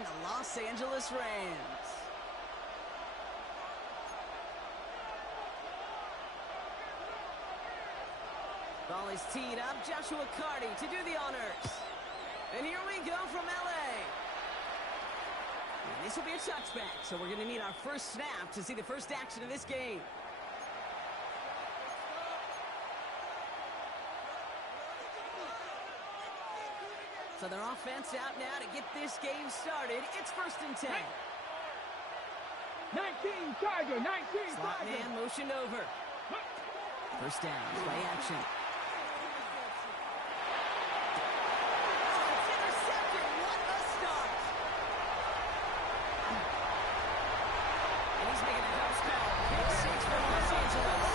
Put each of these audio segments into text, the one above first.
and the Los Angeles Rams. Ball is teed up. Joshua Carty to do the honors. And here we go from L.A. And this will be a touchback, so we're going to need our first snap to see the first action of this game. So their offense out now to get this game started. It's 1st and 10. 19 Tiger, 19 Slot Tiger. man motioned over. First down, play action. It's intercepted. What a start. And he's making a house call. Pick 6 for Los Angeles.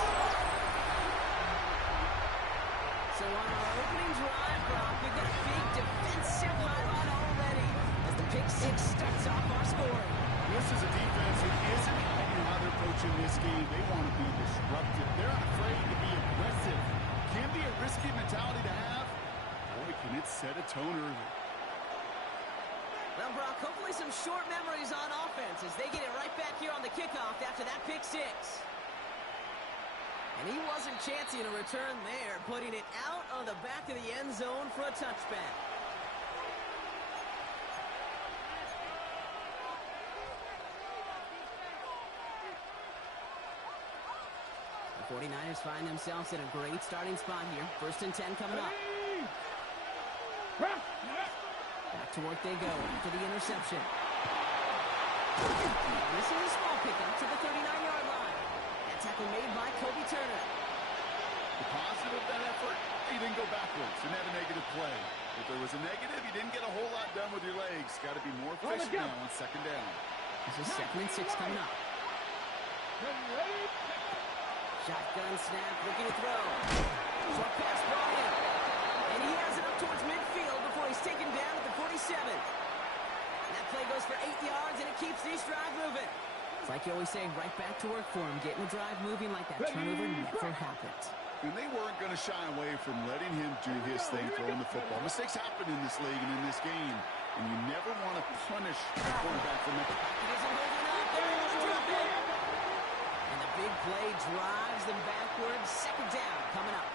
So on our opening drive, Brock, we've got a big defensive highlight already as the pick 6 starts off our scoring. This is a defense that isn't hiding how they're approaching this game. They want to be disruptive. They're not afraid to be aggressive. Can be a risky mentality to have. Boy, can it set a tone early. Well, Brock, hopefully some short memories on offense as they get it right back here on the kickoff after that pick 6. And he wasn't chancing a return there, putting it out on the back of the end zone for a touchback. The 49ers find themselves in a great starting spot here. 1st and 10 coming up. Back to work they go after the interception. This is a small pickup to the 39-yard line. That tackle made by Kobe Turner. The positive of that effort, he didn't go backwards and have a negative play. If there was a negative, you didn't get a whole lot done with your legs. Got to be more efficient now on 2nd down. This is 2nd and 6 coming up. Shotgun snap, looking to throw. Short pass brought in. And he has it up towards midfield before he's taken down at the 47. And that play goes for 8 yards, and it keeps this drive moving. It's like you always say, right back to work for him. Getting the drive moving like that turnover never happened. And they weren't going to shy away from letting him do his thing, throwing the football. Mistakes happen in this league and in this game, and you never want to punish the quarterback for making. He isn't holding up. There he is, drop it. And the big play drives them backwards. 2nd down coming up.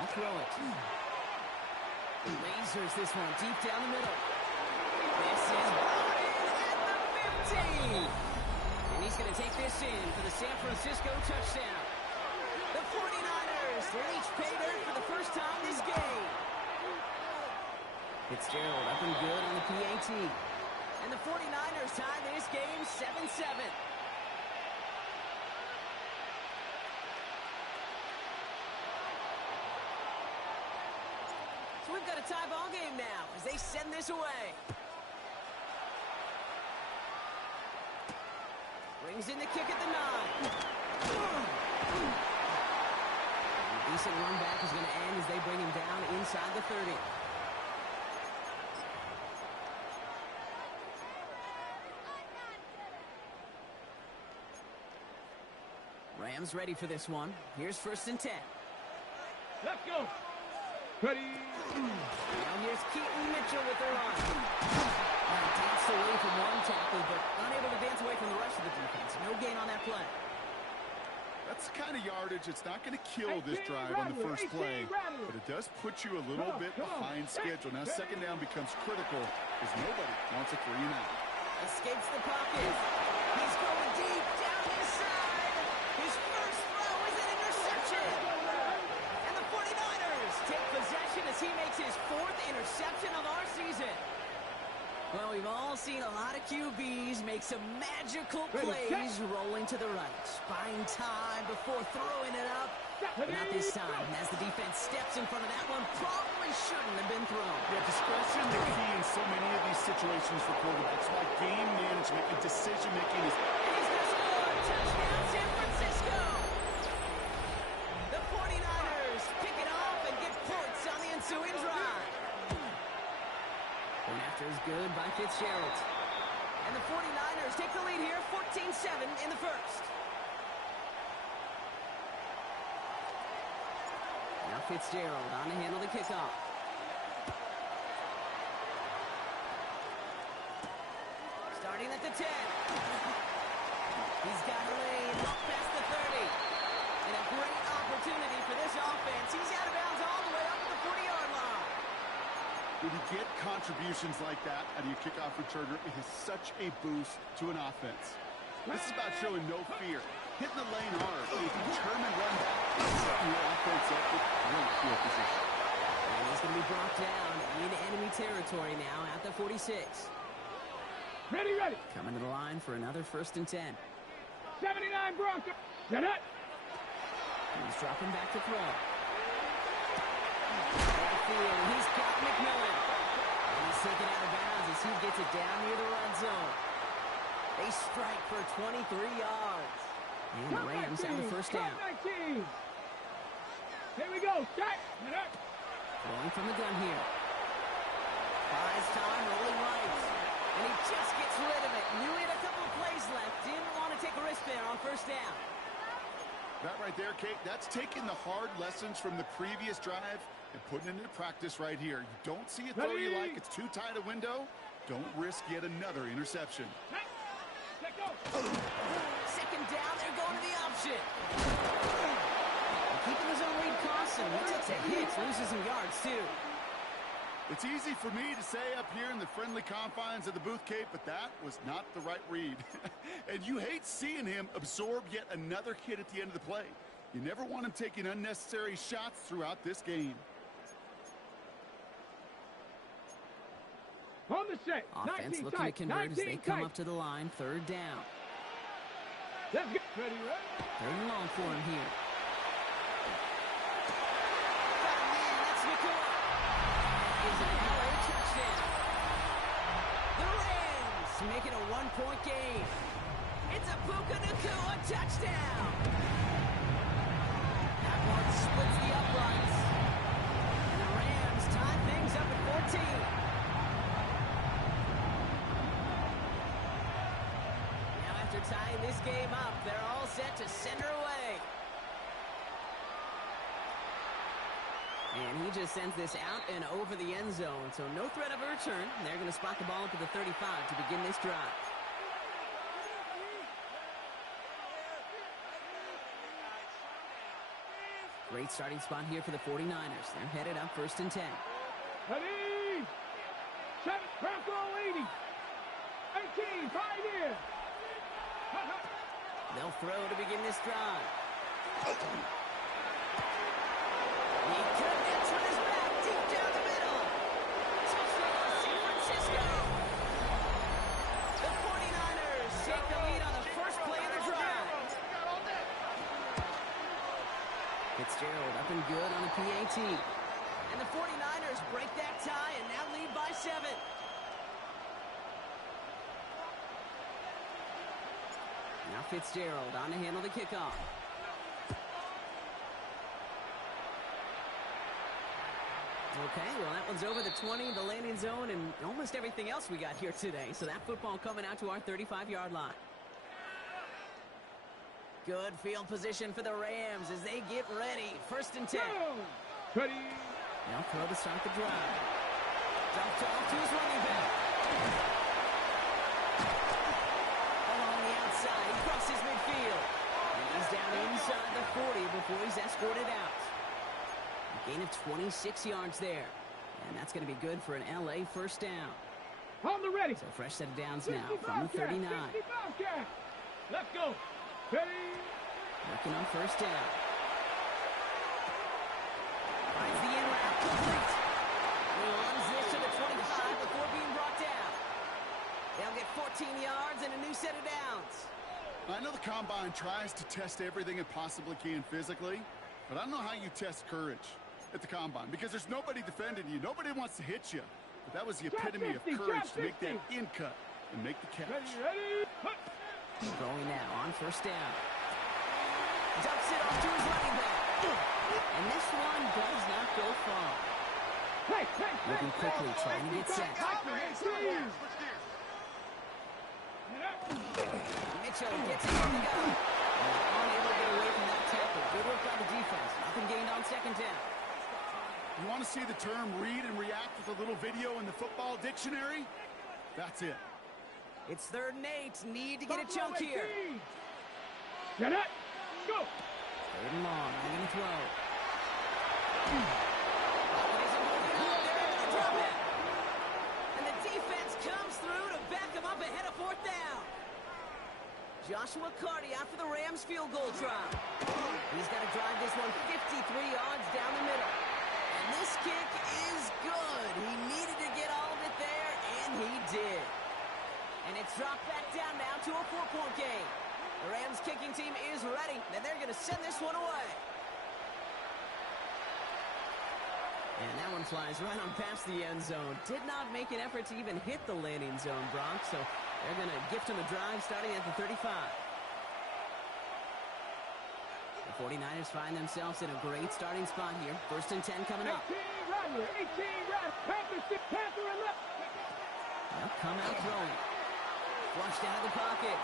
I'll throw it. Lasers this one deep down the middle. This is brought in at the 15. And he's going to take this in for the San Francisco touchdown. The 49ers reach pay dirt for the first time this game. Fitzgerald up and good on the PAT. And the 49ers tie this game 7-7. So we've got a tie ball game now as they send this away. Brings in the kick at the 9. A decent run back is going to end as they bring him down inside the 30. Rams ready for this one. Here's 1st and 10. Let's go. Ready. Now here's Keaton Mitchell with their run. Danced away from one tackle, but unable to dance away from the rest of the defense. No gain on that play. That's the kind of yardage that's not going to kill this drive on the first play, but it does put you a little bit behind schedule. Now 2nd down becomes critical because nobody wants a 3 and out. Escapes the pocket. He's going deep down his side. His first throw is an interception. And the 49ers take possession as he makes his 4th interception of our season. Well, we've all seen a lot of QBs make some magical plays rolling to the right. Buying time before throwing it up. But not this time, as the defense steps in front of that one, probably shouldn't have been thrown. Yeah, discretion the key in so many of these situations for quarterbacks. Why game management and decision-making is... And he's going to score! Touchdown, San Francisco! The 49ers pick it off and get points on the ensuing drive. Going after is good by Fitzgerald. And the 49ers take the lead here, 14-7 in the first. Now Now Fitzgerald on to handle the kickoff. Starting at the 10. He's got a lane past the 30. And a great opportunity for this offense. He's out of bounds all the way up to the 40-yard line. When you get contributions like that out of your kickoff returner, it is such a boost to an offense. This is about showing no fear, hitting the lane hard, a determined run back, and setting your offense up with great field position. And he's going to be brought down in enemy territory now at the 46. Ready, ready. Coming to the line for another 1st and 10. 79 Broncos. Set up. He's dropping back to throw. Right field, he's got McMillan. And he's taken out of bounds as he gets it down near the red zone. They strike for 23 yards. And the Rams have the 1st down. 19. Here we go. Shot. Set up. Throwing from the gun here. Buys time, rolling right. And he just gets rid of it. Knew he had a couple of plays left. Didn't want to take a risk there on 1st down. That right there, Kate, that's taking the hard lessons from the previous drive and putting it into practice right here. You don't see a throw you like, it's too tight a window, don't risk yet another interception. Let go. 2nd down, they're going to the option. Keeping his own lead costs him. He takes a hit, loses some yards too. It's easy for me to say up here in the friendly confines of the booth, Kate, but that was not the right read. And you hate seeing him absorb yet another hit at the end of the play. You never want him taking unnecessary shots throughout this game. On the set. Offense looking to convert as they come up to the line. 3rd down. Let's get ready, right? 3rd and long for him here. That's McCoy. Is an LA touchdown. The Rams make it a 1-point game. It's a Puka Nacua touchdown. That one splits the uprights. And the Rams tie things up at 14. Now after tying this game up, they're all set to send her away. And he just sends this out and over the end zone. So no threat of a return. They're going to spot the ball up to the 35 to begin this drive. Great starting spot here for the 49ers. They're headed up 1st and 10. Ready. 7, Bronco 80. 18, pioneer. They'll throw to begin this drive. He connects with his back deep down the middle. Touchdown, San Francisco. The 49ers take the lead on the first play of the drive. Fitzgerald up and good on the PAT. And the 49ers break that tie and now lead by 7. Now Fitzgerald on to handle the kickoff. Okay, well, that one's over the 20, the landing zone, and almost everything else we got here today. So that football coming out to our 35-yard line. Good field position for the Rams as they get ready. 1st and 10. Ready. Now throw to start the drive. Dumped off to his running back. Along the outside, he crosses midfield. And he's down inside the 40 before he's escorted out. A gain of 26 yards there. And that's going to be good for an LA 1st down. On the ready. So fresh set of downs now from the 39. Let's go. Ready. Working on 1st down. Finds the in route complete. He runs this to the 25 before being brought down. They'll get 14 yards and a new set of downs. I know the Combine tries to test everything it possibly can physically, but I don't know how you test courage at the Combine because there's nobody defending you. Nobody wants to hit you. But that was the epitome of courage to make that in cut and make the catch. Ready. Going now on 1st down. Dumps it off to his running back. And this one does not go far. Looking quickly, trying to get set. Mitchell gets it on the go. Unable to get away from that tackle. Good work by the defense. Nothing gained on 2nd down. You want to see the term read and react with a little video in the football dictionary? That's it. It's 3rd and 8. Need to get a chunk here. Get it. Go. 3rd and long. I'm going to throw. Isn't holding up. They're going to drop it. And the defense comes through to back them up ahead of 4th down. Joshua Carty out for the Rams field goal try. He's got to drive this one 53 yards down the middle. And this kick is good. He needed to get all of it there, and he did. And it's dropped back down now to a 4-point game. The Rams kicking team is ready, and they're going to send this one away. And that one flies right on past the end zone. Did not make an effort to even hit the landing zone, Bronx, so they're going to gift him a drive starting at the 35. The 49ers find themselves in a great starting spot here. 1st and 10 coming up. 18 Rattler, 18 Rattler, Panther and left. They'll come out throwing. Flushed out of the pocket.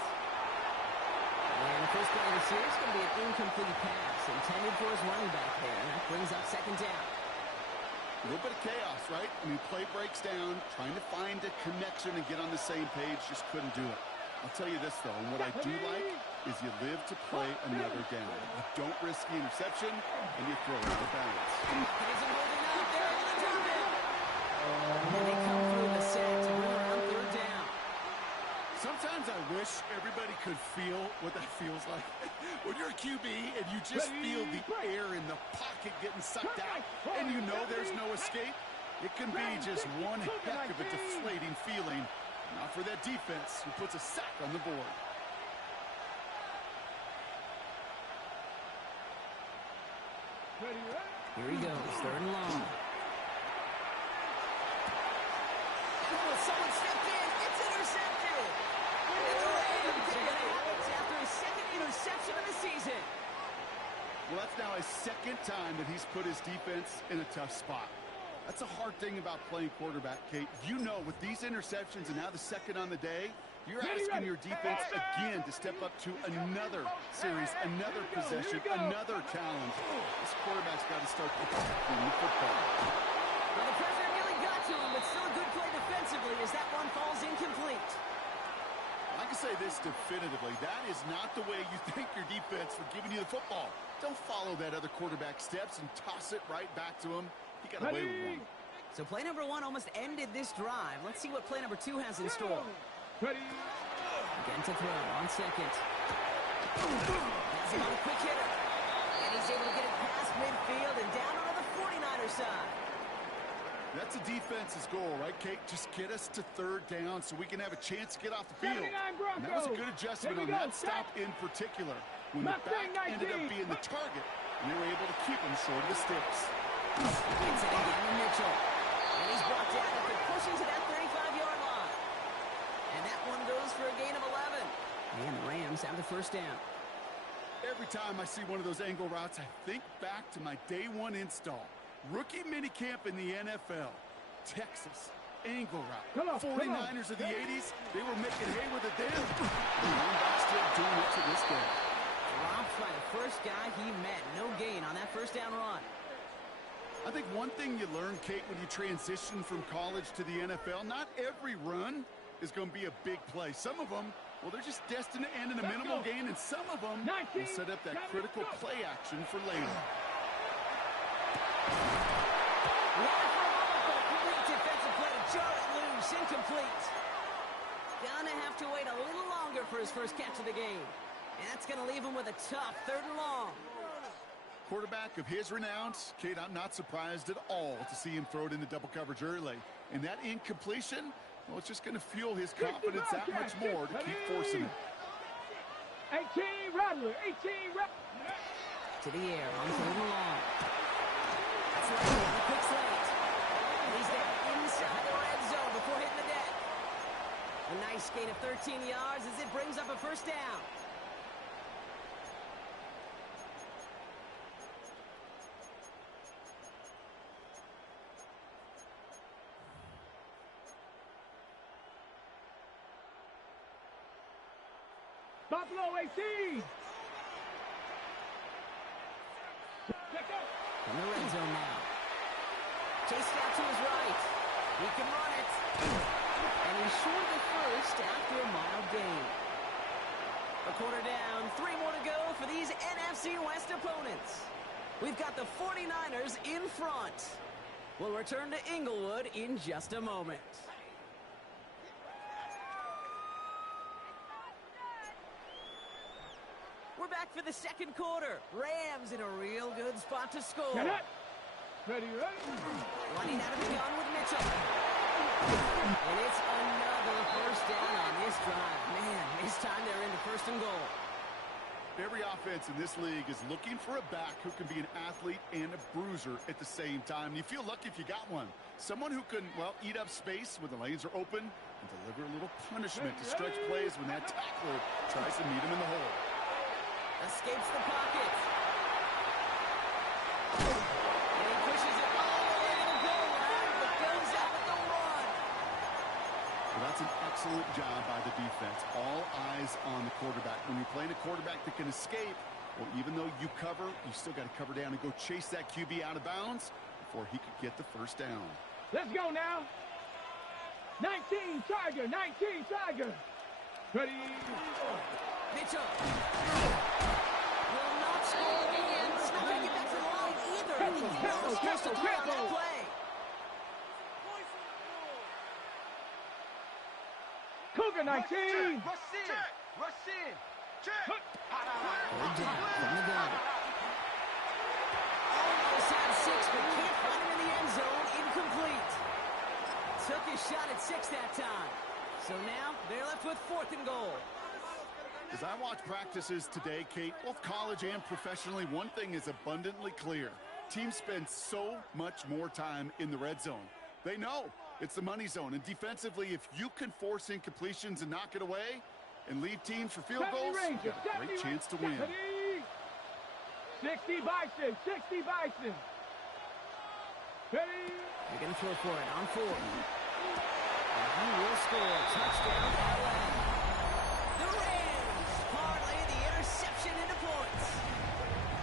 And the first play of the series is going to be an incomplete pass intended for his running back there. And that brings up 2nd down. A little bit of chaos, right? I mean, play breaks down, trying to find a connection and get on the same page, just couldn't do it. I'll tell you this, though, and what I do like is you live to play another down. You don't risk the interception, and you throw it out of bounds. He isn't holding up. They're able to drop it. And they come through the sack to bring around 3rd down. Sometimes I wish everybody could feel what that feels like. When you're a QB and you just feel the air in the pocket getting sucked out, and you know there's no escape, it can be just one heck of a deflating feeling. Not for that defense, who puts a sack on the board. Here he goes, 3rd and long. Oh, someone stepped in. It's intercepted. And the Rams are going to have it after his 2nd interception of the season. Well, that's now his 2nd time that he's put his defense in a tough spot. That's a hard thing about playing quarterback, Kate. You know, with these interceptions and now the 2nd on the day, you're asking your defense again to step up to another series, another possession, another challenge. This quarterback's got to start protecting the football. Well, the pressure really got to him, but still a good play defensively as that one falls incomplete. I can say this definitively. That is not the way you thank your defense for giving you the football. Don't follow that other quarterback steps and toss it right back to him. He got away with one. So play number 1 almost ended this drive. Let's see what play number 2 has in store. Ready. Again to throw on 2nd. That's about a quick hitter. And he's able to get it past midfield and down on the 49er side. That's a defense's goal, right, Kate? Just get us to 3rd down so we can have a chance to get off the field. And that was a good adjustment on that stop in particular. When the back ended up being the target, and they were able to keep him short of the sticks. Gets it again to Mitchell. And he's brought down after pushing to that 35-yard line. And that one goes for a gain of 11. And the Rams have the 1st down. Every time I see one of those angle routes, I think back to my day 1 install. Rookie minicamp in the NFL. Texas. Angle route. 49ers of the 80s, they were making hay with it then. The running back still doing it to this day. Dropped by the first guy he met. No gain on that 1st down run. I think one thing you learn, Kate, when you transition from college to the NFL, not every run is going to be a big play. Some of them, well, they're just destined to end in a minimal gain, and some of them will set up that critical play action for later. Defensive play to jar it loose, incomplete. Gonna have to wait a little longer for his first catch of the game. And that's gonna leave him with a tough 3rd and long. Quarterback of his renown, Kate, I'm not surprised at all to see him throw it into double coverage early. And that incompletion, well, it's just going to fuel his confidence that much more to keep forcing it. 18 Rattler, 18 Rattler. To the air on 3rd and long. That's right, the quick slate. And he's there inside the red zone before hitting the deck. A nice gain of 13 yards as it brings up a 1st down. Buffalo 18. From the red zone now. Chased out to his right. He can run it. And he's short of the first after a mild gain. A quarter down, 3 more to go for these NFC West opponents. We've got the 49ers in front. We'll return to Inglewood in just a moment. We're back for the second quarter. Rams in a real good spot to score. Get it. Ready, ready. Running out of the gun with Mitchell. And it's another first down on this drive. Man, this time they're into first and goal. Every offense in this league is looking for a back who can be an athlete and a bruiser at the same time. And you feel lucky if you got one. Someone who can, well, eat up space when the lanes are open and deliver a little punishment to stretch plays when that tackler tries to meet him in the hole. Escapes the pocket. And he pushes it all the way to the goal line, but goes out with the run. Well, that's an excellent job by the defense. All eyes on the quarterback. When you're playing a quarterback that can escape, well, even though you cover, you still got to cover down and go chase that QB out of bounds before he could get the first down. Let's go now. 19 Tiger, 19 Tiger. Ready. Mitchell will not score again. It's not going to get back to the line either. I think he was supposed to throw on that play. Cougar 19. Rush in. Rush in. Check. Third down from the gun. Almost had 6, but can't find him in the end zone. Incomplete. Took his shot at 6 that time. So now they're left with 4th and goal. As I watch practices today, Kate, both college and professionally, one thing is abundantly clear. Teams spend so much more time in the red zone. They know it's the money zone. And defensively, if you can force incompletions and knock it away and leave teams for field goals, you got a great chance to win. 60 Bison, 60 Bison. Ready. They're going to throw for it on 4. And he will score. Touchdown, LA. The Rams parlay the interception into points.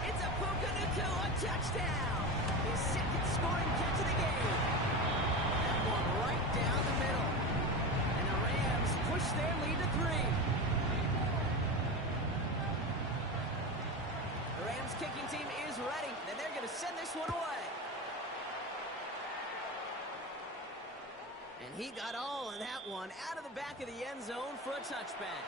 It's a Puka Nacua touchdown. His 2nd scoring catch of the game. That one right down the middle. And the Rams push their lead to 3. The Rams kicking team is ready, and they're going to send this one away. And he got all of that one out of the back of the end zone for a touchback.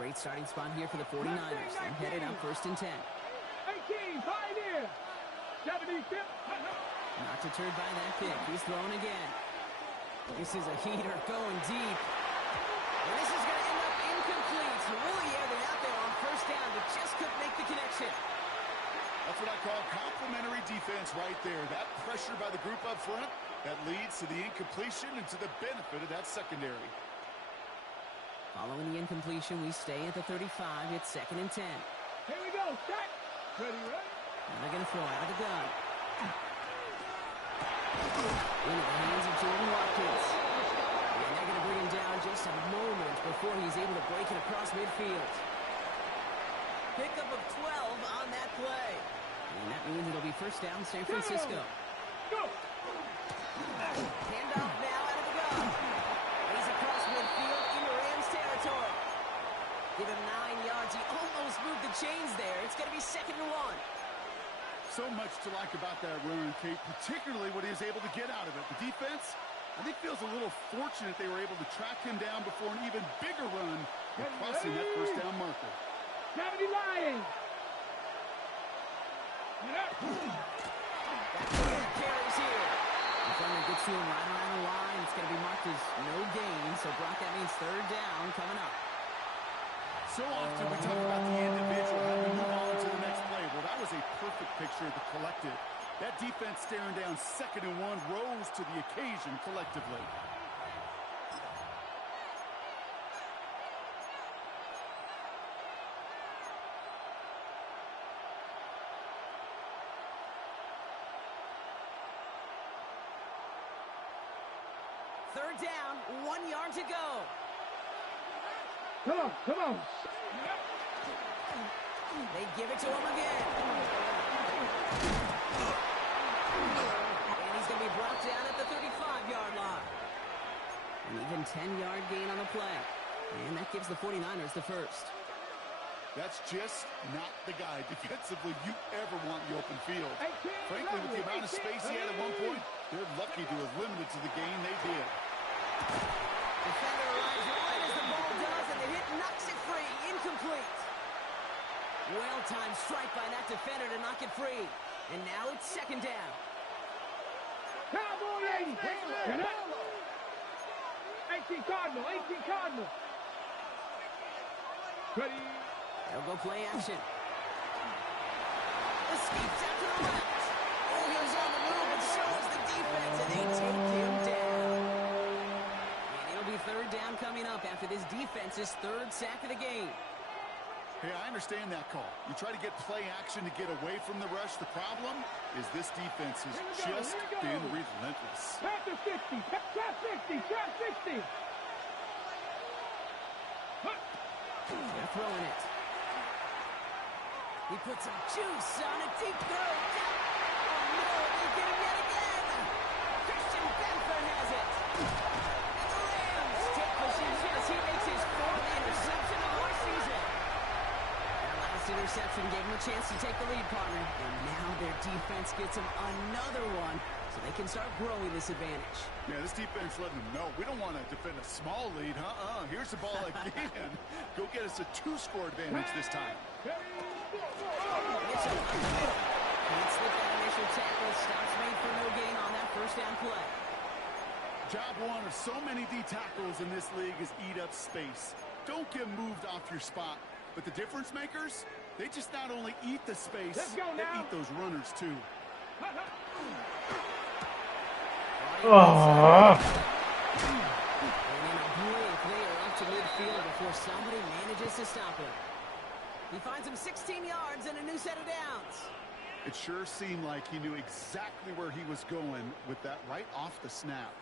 Great starting spot here for the 49ers. They're headed up 1st and 10. 18, Pioneer. 75th. Not deterred by that kick. He's throwing again. This is a heater going deep. And this is going to end up incomplete. Really aired it out there on 1st down, but just couldn't make the connection. That's what I call complimentary defense right there. That pressure by the group up front, that leads to the incompletion and to the benefit of that secondary. Following the incompletion, we stay at the 35. It's 2nd and 10. Here we go. Set. Ready, ready. Now they're going to throw out of the gun. Into the hands of Jordan Watkins. And they're going to bring him down just a moment before he's able to break it across midfield. Pickup of 12 on that play. And that means it'll be 1st down San Francisco. Go. Handoff now out of the gun. He's across midfield into Rams territory. Give him 9 yards. He almost moved the chains there. It's going to be 2nd and 1. So much to like about that run, Kate, particularly what he was able to get out of it. The defense, I think, feels a little fortunate they were able to track him down before an even bigger run of crossing that 1st down marker. 70 Lions. That carries here. Defender gets to him right around the line. It's going to be marked as no gain. So, Brock, that means 3rd down coming up. So often we talk about the individual having to move on to the next play. Well, that was a perfect picture of the collective. That defense staring down 2nd and 1 rose to the occasion collectively. Third down, 1 yard to go. Come on, come on. They give it to him again. And he's going to be brought down at the 35-yard line. An even 10-yard gain on the play. And that gives the 49ers the first. That's just not the guy defensively you ever want in the open field. Frankly, with the amount of space he had at one point, they're lucky to have limited to the gain they did. Defender arrives right as the ball does, and the hit knocks it free. Incomplete. Well-timed strike by that defender to knock it free. And now it's second down. Cowboy 80. 18 Cardinal. 18 Cardinal. Ready. They'll go play action. Escapes out to the left. Oh, he was on the move, but so was the defense, and they take him down. And it'll be third down coming up after this defense's third sack of the game. Hey, I understand that call. You try to get play action to get away from the rush. The problem is this defense has just been relentless. Pass to 60. Trap 60. Trap 60. They're throwing it. He puts some juice on a deep throw. Oh, no, they get him yet again. Christian Benford has it. And the Rams take possession as he makes his fourth interception of our season. That last interception gave him a chance to take the lead, partner. And now their defense gets him another one, so they can start growing this advantage. Yeah, this defense letting them know we don't want to defend a small lead. Here's the ball again. Go get us a 2-score advantage this time. Can't slip that initial tackle. Stops made for no gain on that first down play. Job one of so many D tackles in this league is eat up space. Don't get moved off your spot. But the difference makers, they just not only eat the space, they eat those runners too. Oh. And in a blink, they are up to midfield before somebody manages to stop him. He finds him 16 yards and a new set of downs. It sure seemed like he knew exactly where he was going with that right off the snap.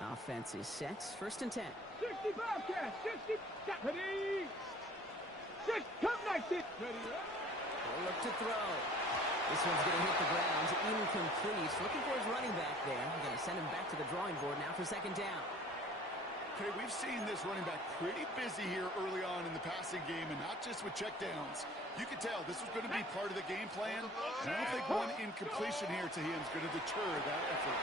Offense is set. First and 10. 60 Bobcats. 60. Ready. 6. Come 19. Ready. We'll look to throw. This one's going to hit the ground. Incomplete. Looking for his running back there. We're going to send him back to the drawing board now for second down. Okay, we've seen this running back pretty busy here early on in the passing game, and not just with checkdowns. You could tell this was going to be part of the game plan, and I don't think one incompletion here to him is going to deter that effort.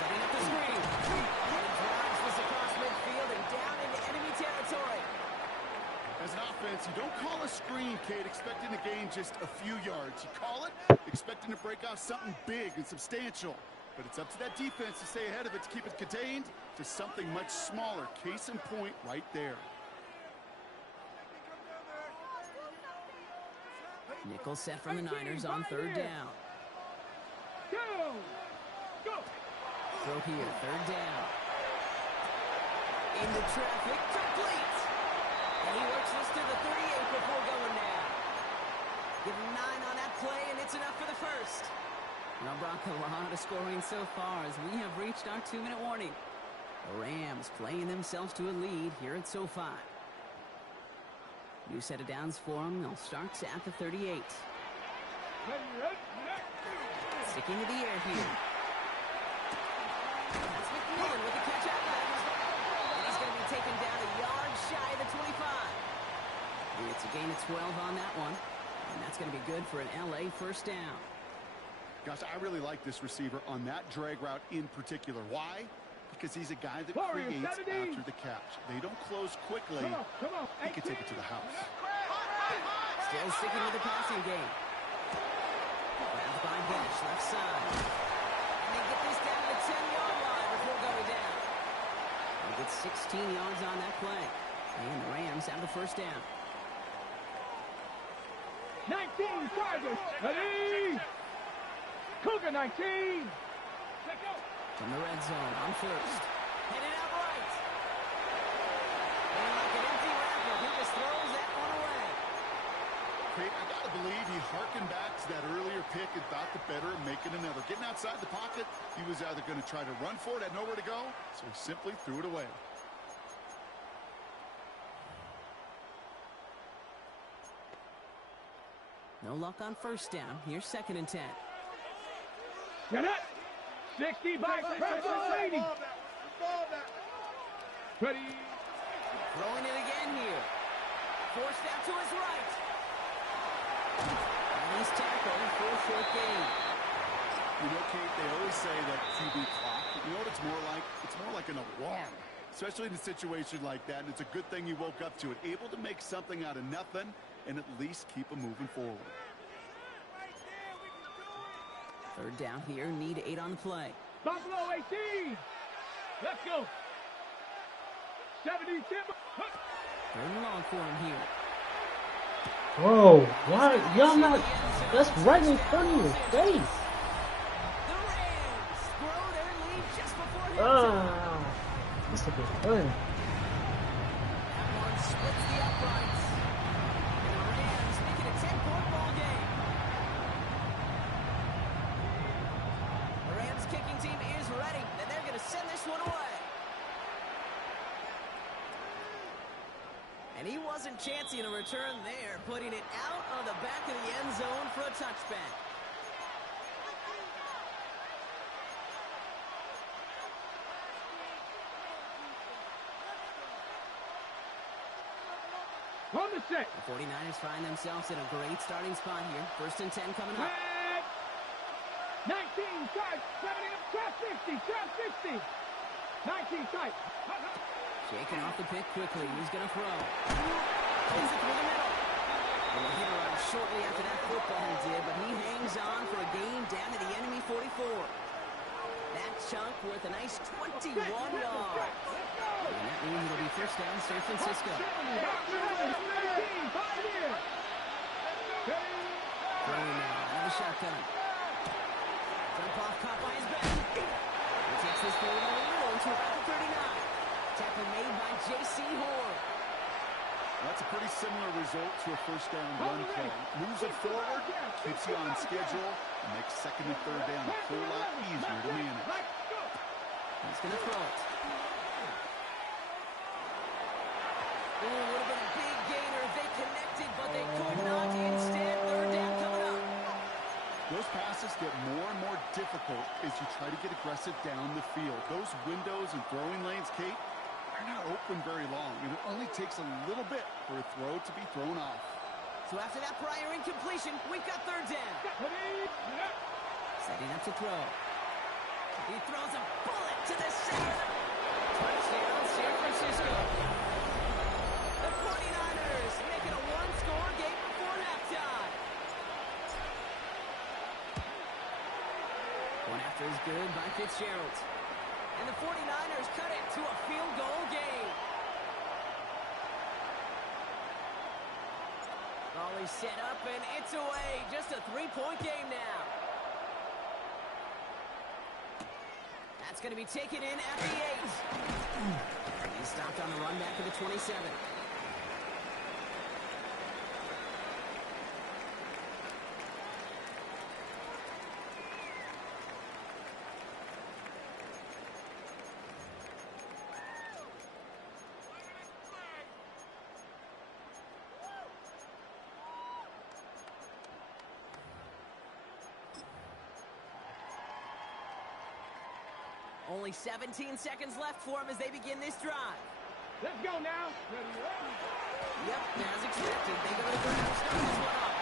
Setting up the screen. And he drives this across midfield and down into enemy territory. As an offense, you don't call a screen, Kate, expecting to gain just a few yards. You call it expecting to break off something big and substantial. But it's up to that defense to stay ahead of it, to keep it contained to something much smaller. Case in point right there. Nickel set from the Niners on third down. Go. Go. Throw here, third down. Into traffic, complete. And he works this to the 38 before going down. Give him 9 on that play, and it's enough for the first. Now, Brock, a lot of scoring so far as we have reached our 2-minute warning. The Rams playing themselves to a lead here at SoFi. New set of downs for them. They'll start at the 38. Sticking to the air here. That's McMillan with the catch out left. And he's going to be taken down a yard shy of the 25. And it's a gain of 12 on that one. And that's going to be good for an LA first down. Gosh, I really like this receiver on that drag route in particular. Why? Because he's a guy that creates after the catch. They don't close quickly. Come on. He can take it to the house. Still sticking with the passing game. Grabbed by Besh, left side. And they get this down to the 10-yard line before going down. They get 16 yards on that play. And the Rams have the first down. 19 Chargers. Ready. Cougar 19. From the red zone on first. Headed out right. And like an empty wrapper, he just throws that one away. Okay, I got to believe he harkened back to that earlier pick and thought the better of making another. Getting outside the pocket, he was either going to try to run for it, had nowhere to go, so he simply threw it away. No luck on first down. Here's 2nd and 10. Get it. 60 by Brady. Ready. Throwing it again here. Forced out to his right. And he's tackled for a short gain. You know, Kate, they always say that QB clock. You know what it's more like? It's more like an alarm, especially in a situation like that. And it's a good thing you woke up to it. Able to make something out of nothing and at least keep them moving forward. 3rd down here. Need 8 on the play. Buffalo 18. Let's go. 70 Timber. 3rd and long for him here. Bro, why? Y'all not. That's right in front of your face. The Rams throw their lead just before halftime. That's a good play. That one splits the uprights. And the Rams make it a 10-point ball game. The Rams kicking team is ready, and they're going to send this one away. And he wasn't chancing a return there, putting it out on the back of the end zone for a touchback. On the set. The 49ers find themselves in a great starting spot here. 1st and 10 coming up. 19 tight. 70 up. Cross 60. Cross 60. 19 tight. Shaking off the pick quickly. He's going to throw. Plays it through the middle. And the hitter runs shortly after that football he did, but he hangs on for a gain down to the enemy 44. That chunk worth a nice 21 yards. And that means it'll be 1st down San Francisco. Throwing now out of the shotgun. Jump off, caught by his back. He takes this forward a little into about the 39. Tackle made by J.C. Horn. That's a pretty similar result to a 1st down run play. Moves it forward, keeps you on schedule, and makes 2nd and 3rd down a whole lot easier to manage. He's going to throw it. Oh, would have been a big gainer if they connected, but they could not. Instead, 3rd down coming up. Those passes get more and more difficult as you try to get aggressive down the field. Those windows and throwing lanes, Kate, are not open very long, and it only takes a little bit for a throw to be thrown off. So after that prior incompletion, we've got 3rd down. Setting up to throw. He throws a bullet to the center. Touchdown, San Francisco. The 49ers make it a 1-score game before halftime. One after is good by Fitzgerald. And the 49ers cut it to a field goal game. Ball is set up and it's away. Just a 3-point game now. That's going to be taken in at the 8. He stopped on the run back of the 27. Only 17 seconds left for him as they begin this drive. Let's go now. Yep, as expected, they go to the ground, start this one up.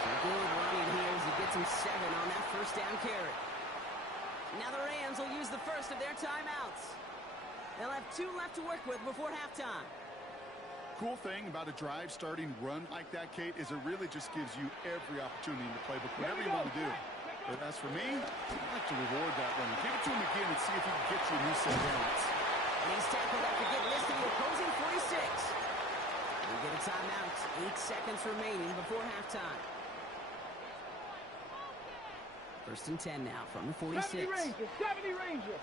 Some good running here as he gets him 7 on that 1st down carry. Now the Rams will use the first of their timeouts. They'll have 2 left to work with before halftime. Cool thing about a drive starting run like that, Kate, is it really just gives you every opportunity in the playbook, whatever you want to do. But as for me, I'd like to reward that runner. Give it to him again and see if he can get you a new set of downs. And he's tackled after getting this to the opposing 46. We get a timeout. 8 seconds remaining before halftime. 1st and 10 now from the 46. 70 Ranger.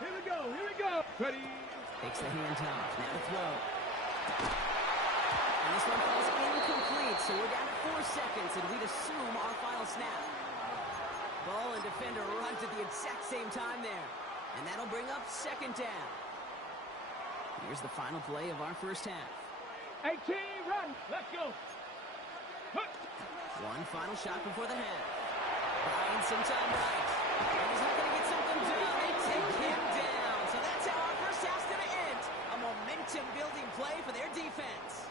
Here we go. Here we go. Ready. Takes the handoff. Now to throw. And this one falls incomplete, so we're down to 4 seconds, and we'd assume our final snap. Ball and defender runs at the exact same time there. And that'll bring up 2nd down. Here's the final play of our 1st half. 18, run. Let's go. One final shot before the half. Buying some time right. And he's not going to get something done. They take him down. So that's how our first half's going to end. A momentum-building play for their defense.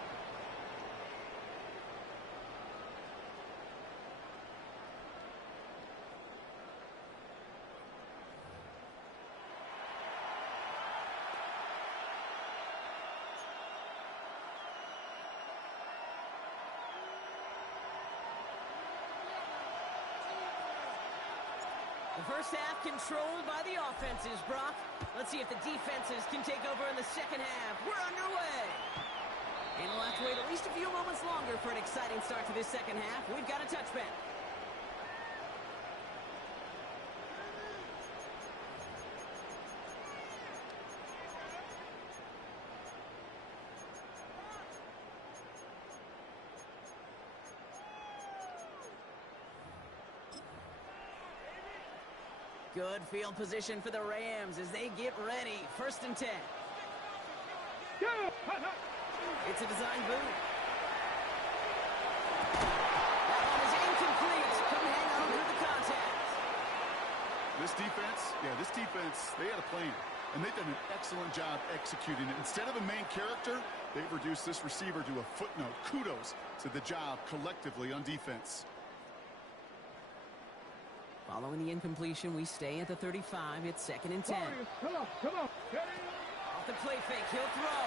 The first half controlled by the offenses, Brock. Let's see if the defenses can take over in the second half. We're underway. And we'll have to wait at least a few moments longer for an exciting start to this second half. We've got a touchback. Good field position for the Rams as they get ready. 1st and 10. It's a design boot. That one is incomplete. Couldn't hang on through the contact. This defense, they had a plan. And they've done an excellent job executing it. Instead of a main character, they've reduced this receiver to a footnote. Kudos to the job collectively on defense. Following the incompletion, we stay at the 35. It's 2nd and 10. Come on. Off the play fake, he'll throw.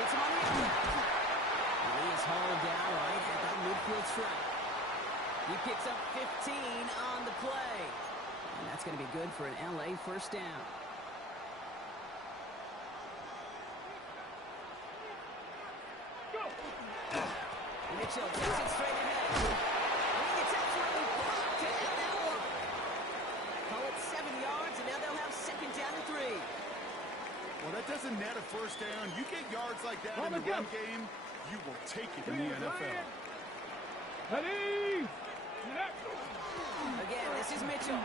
Hits him on the outside. And he is hauled down right at that midfield stripe. He picks up 15 on the play. And that's going to be good for an LA first down. Mitchell takes it straight ahead. It's absolutely blocked to end that one. Call it 7 yards, and now they'll have 2nd down and 3. Well, that doesn't net a first down. You get yards like that in the run game, you will take it in the NFL. Ready? Again, this is Mitchell.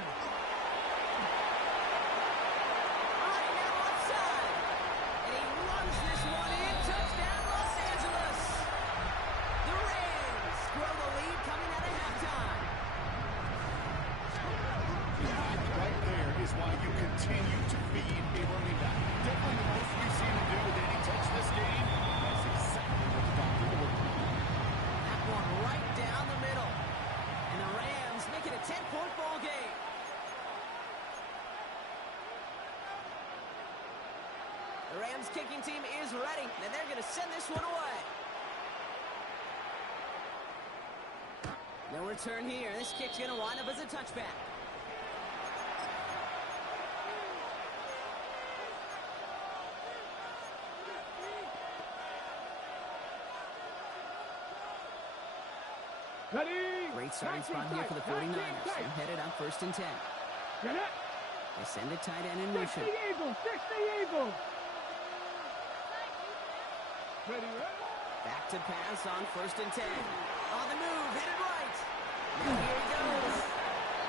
All right, now offside. And he runs this one in. Touchdown, Los Angeles. The Rams grow the lead coming out of halftime. Right there is why you continue to feed a running back. Definitely the most we've seen him do with any touch this game. That's exactly what the doctor ordered. That one right down the middle. And the Rams make it a 10-point ball game. The Rams kicking team is ready, and they're going to send this one away. No return here. This kick's going to wind up as a touchback. Ready? Great starting spot here for the 49ers. They're headed up 1st and 10. Get it? They send a tight end in 60 motion. Eagles. Ready? Back to pass on 1st and 10. On the move, hit it right. Now here he goes.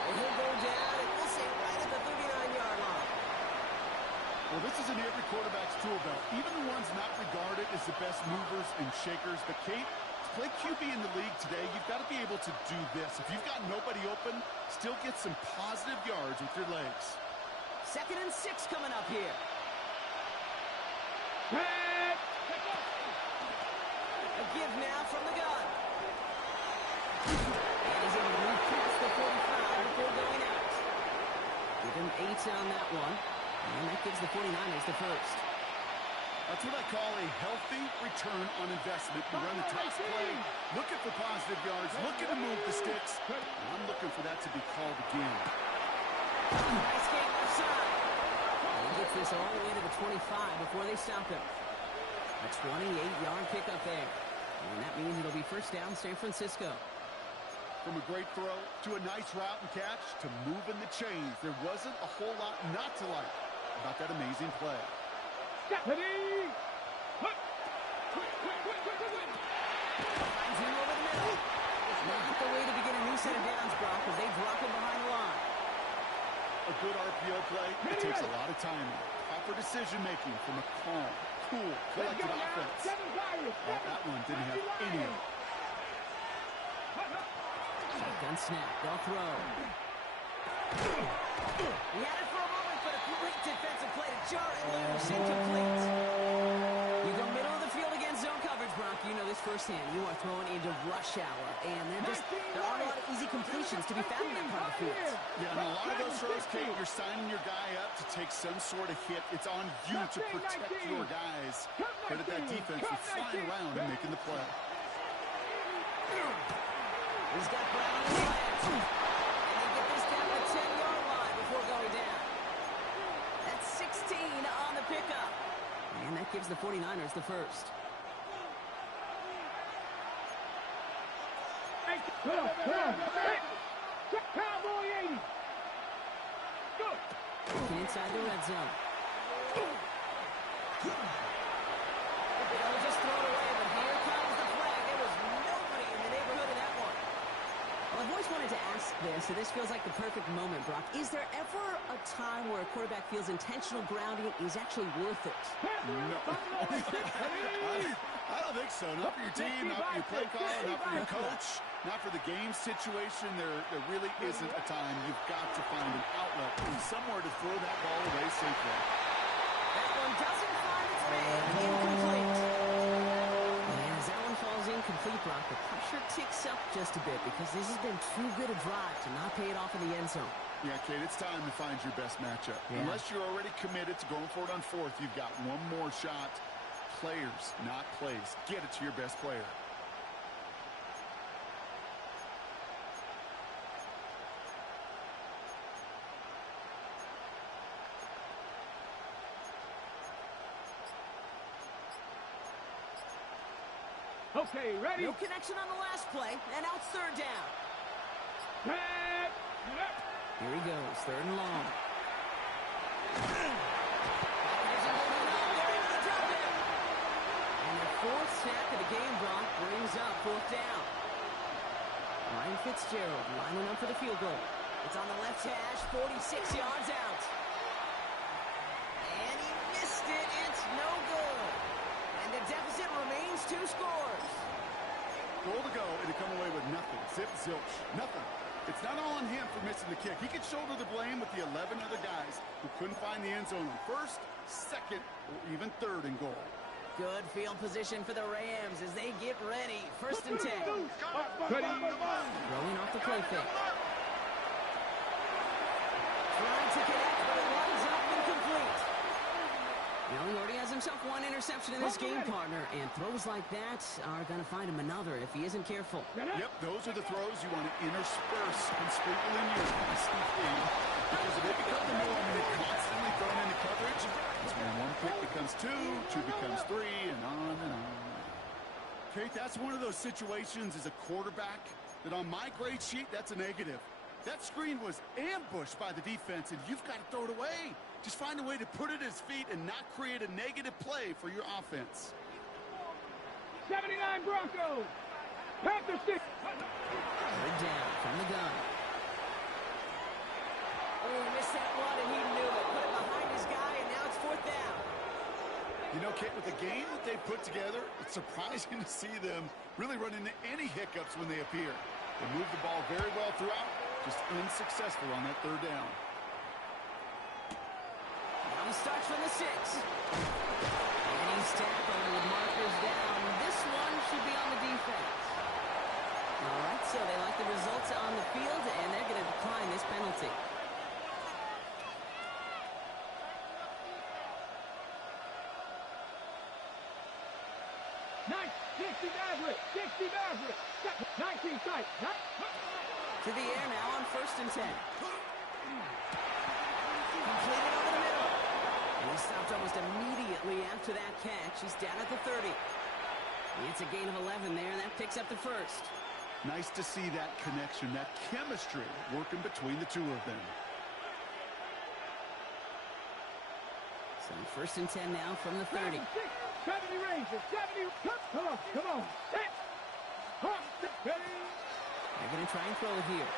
And he'll go down, and we'll say right at the 39-yard line. Well, this is in every quarterback's tool belt. Even the ones not regarded as the best movers and shakers. But, Kate, to play QB in the league today, you've got to be able to do this. If you've got nobody open, still get some positive yards with your legs. 2nd and 6 coming up here. A give now from the gun. And he's able to move past the 45 before going out. Give him 8 on that one. And that gives the 49ers the first. That's what I call a healthy return on investment. You run the toss play, looking for positive yards, looking to move the sticks. And I'm looking for that to be called again. Nice game left side. And he gets this all the way to the 25 before they stop him. A 28-yard pickup there. And that means it'll be first down San Francisco. From a great throw to a nice route and catch to moving the chains, there wasn't a whole lot not to like about that amazing play. Ready? Finds him over the middle. Not the way to begin a new set of downs, Brock, as they drop him behind the line. A good RPO play, it takes a lot of timing. Proper decision-making from a calm, cool, collected offense. Well, that one didn't have any of it. Shotgun snap. They'll throw. He had it for a moment, but a great defensive play to jar it loose. Incomplete. You go middle of the field against zone coverage, Brock. You know this firsthand. You are throwing into rush hour. And there aren't a lot of easy completions to be found in that part of the field. Yeah, and a lot of those throws, Kate, you're signing your guy up to take some sort of hit. It's on you to protect your guys. Credit that defense for flying around and making the play. He's got Brown on his legs. And they get this down to the 10-yard line before going down. That's 16 on the pickup. And that gives the 49ers the first. Cowboy 80. Go. Looking inside the red zone. They'll just throw it away, but here comes the flag. There was nobody in the neighborhood of that one. Well, I've always wanted to ask this, so this feels like the perfect moment, Brock. Is there ever a time where a quarterback feels intentional grounding is actually worth it? No. I don't think so. Not for your team, not for your play caller, not for your coach, not for the game situation. There really isn't a time. You've got to find an outlet and somewhere to throw that ball away safely. That one doesn't find its man. Incomplete. And as that one falls incomplete, Brock, the pressure ticks up just a bit because this has been too good a drive to not pay it off in the end zone. Yeah, Kate, it's time to find your best matchup. Yeah. Unless you're already committed to going for it on fourth, you've got one more shot. Players, not plays. Get it to your best player. Okay, ready? No connection on the last play, and now it's third down. Here he goes, third and long. And the fourth snap of the game, Brock, brings up fourth down. Ryan Fitzgerald lining up for the field goal. It's on the left hash, 46 yards out. And he missed it. It's no good. And the deficit remains 2 scores. Goal to go, and to come away with nothing. Zip, zilch, nothing. It's not all on him for missing the kick. He could shoulder the blame with the 11 other guys who couldn't find the end zone on first, second, or even third and goal. Good field position for the Rams as they get ready. First and 10. Rolling off the play fake. Trying to connect, but it runs up incomplete. You know, he already has himself one interception in this game, partner, and throws like that are going to find him another if he isn't careful. Yep, those are the throws you want to intersperse and sprinkle in your passing feed, because if they become the norm and they're constantly thrown into coverage, that's when one pick becomes two becomes three, and on and on. Kate, that's one of those situations as a quarterback that on my grade sheet, that's a negative. That screen was ambushed by the defense, and you've got to throw it away. Just find a way to put it at his feet and not create a negative play for your offense. 79 Broncos. Panther 6. Third down from the gun. Oh, he missed that one, and he knew it. Put it behind his guy, and now it's fourth down. You know, Kate, with the game that they put together, it's surprising to see them really run into any hiccups when they appear. They move the ball very well throughout, just unsuccessful on that third down. Now he starts from the 6. And he's tackled with markers down. This one should be on the defense. All right, so they like the results on the field, and they're going to decline this penalty. Nice. 60 Maverick. 60 Maverick. 19 tight. To the air now on first and 10. Completed over the middle. And he stopped almost immediately after that catch. He's down at the 30. It's a gain of 11 there, and that picks up the first. Nice to see that connection, that chemistry working between the two of them. So first and 10 now from the 30. 70 Rangers. 70. Come on. Come on. They're going to try and throw it here.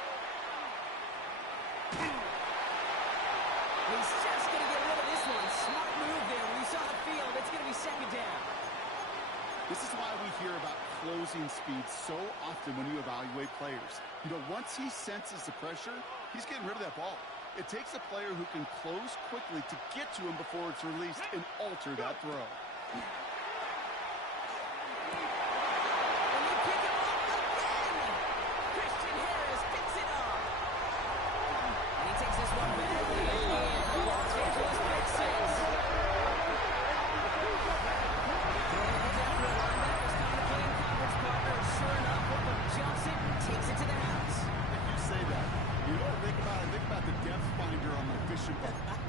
He's just going to get rid of this one. Smart move there. When you saw the field, it's going to be second down. This is why we hear about closing speed so often when you evaluate players. You know, once he senses the pressure, he's getting rid of that ball. It takes a player who can close quickly to get to him before it's released and alter that throw.